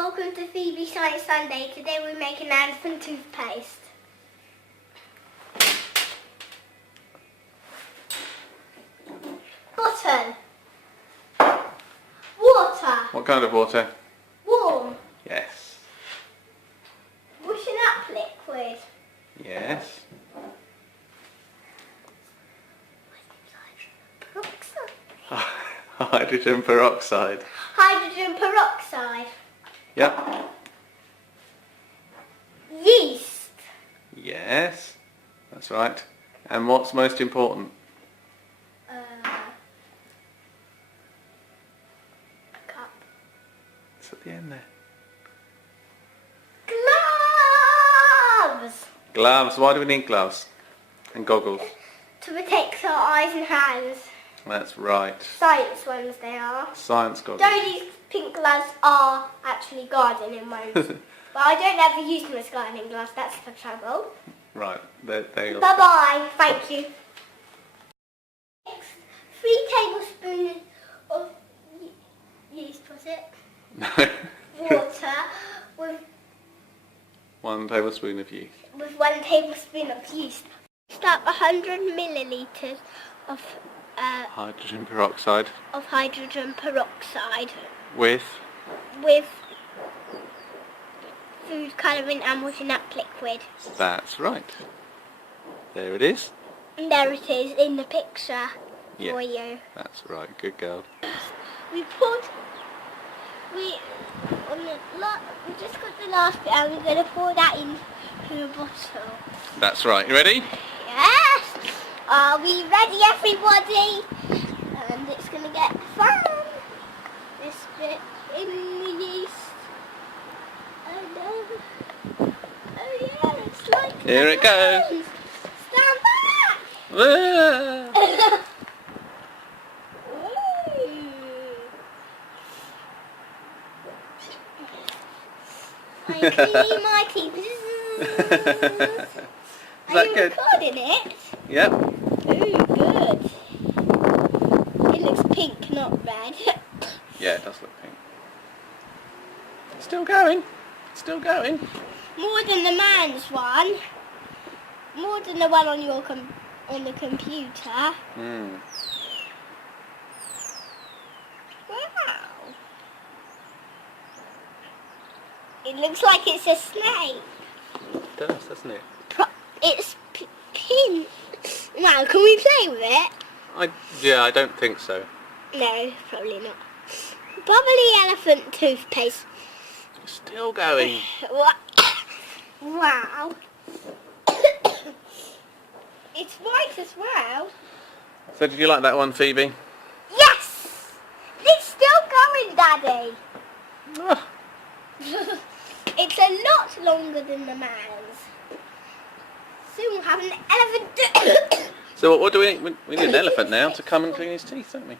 Welcome to Phoebe Science Sunday. Today we make an elephant toothpaste. Button. Water. What kind of water? Warm. Yes. Washing up liquid. Yes. Peroxide. Hydrogen peroxide. Hydrogen peroxide. Yep. Yeast. Yes. That's right. And what's most important? Cup. It's at the end there. Gloves. Gloves. Why do we need gloves? And goggles? To protect our eyes and hands. That's right. Science ones they are. Science goggles. Though these pink gloves are actually gardening ones. But I don't ever use them as gardening gloves, that's the trouble. Right. There you go. Bye-bye, thank you. Next, 3 tablespoons of yeast, was it? No. Water with 1 tablespoon of yeast. 1 tablespoon of yeast. Start 100 millilitres of Hydrogen peroxide. hydrogen peroxide With? with food colouring and washing up liquid. That's right. There it is. And there it is in the picture for you. That's right. Good girl. We just got the last bit and we're going to pour that into a bottle. That's right. You ready? Yes! Are we ready, everybody? And it's going to get fun. This bit in the yeast. Oh yeah, it's like Here it goes. Stand back! Ah. I'm cleaning my teeth. Is Are that you good? recording it? Yep. Ooh, good. It looks pink, not red. Yeah, it does look pink. Still going. Still going. More than the man's one. More than the one on your on the computer. Mm. Wow. It looks like it's a snake. It does, doesn't it? It's pink. Now, can we play with it? I don't think so. No, probably not. Bubbly elephant toothpaste. Still going. Wow. It's white as well. So did you like that one, Phoebe? Yes! It's still going, Daddy. Ah. It's a lot longer than the man's. Soon we'll have an elephant. So what do we need? We need an elephant now to come and clean his teeth, don't we?